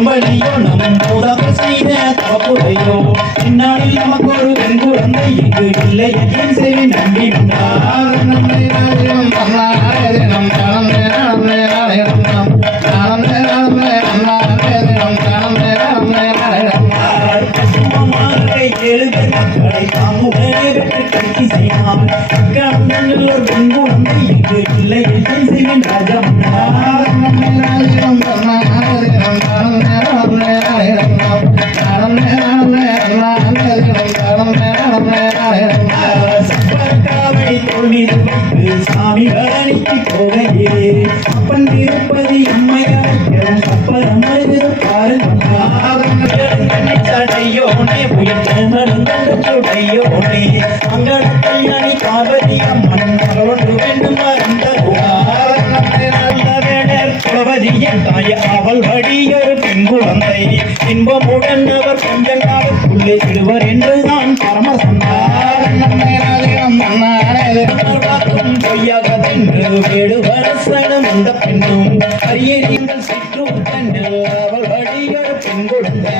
பெருமடியோ நம் மூடாக செய்த தவப்புடையோ இந்நாளில் நமக்கு ஒரு பெண் குழந்தை இங்கு இல்லை என் செவி நம்பி எழுத மக்களை கடந்தங்கள் ஒரு பெண் இல்லை சாமி போகையே. அப்பன் திருப்பதி அம்மையார் மருந்தண்டு ஒளி. அங்கட கல்யாணி பார்வதி அம்மன் மகளொன்று வேண்டும் மறந்த மருந்தகுவார் தாய அவள் வழியொரு பெண் குழந்தை. இன்பமுடன் அவர் கொஞ்சம் நாளுக்குள்ளே என்று நான் பரம சொன்னார். பார்க்கும் பொய்யாகதென்று வேடுவரசனும் அந்த பெண்ணும். அரியங்கள் சிற்றூர் கண்ணில் அவள் வழியொரு பெண் குழந்தை.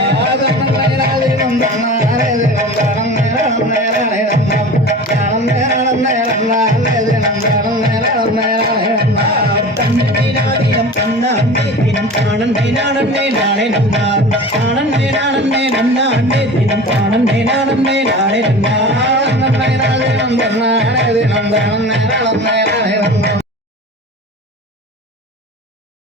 தன்னினாதினம் தன்னாண்டே தினம் தானந்தே நானந்தே நானே நன்னார் தானந்தே நானந்தே நன்னாண்டே தினம் தானந்தே நானந்தே நானே நன்னார்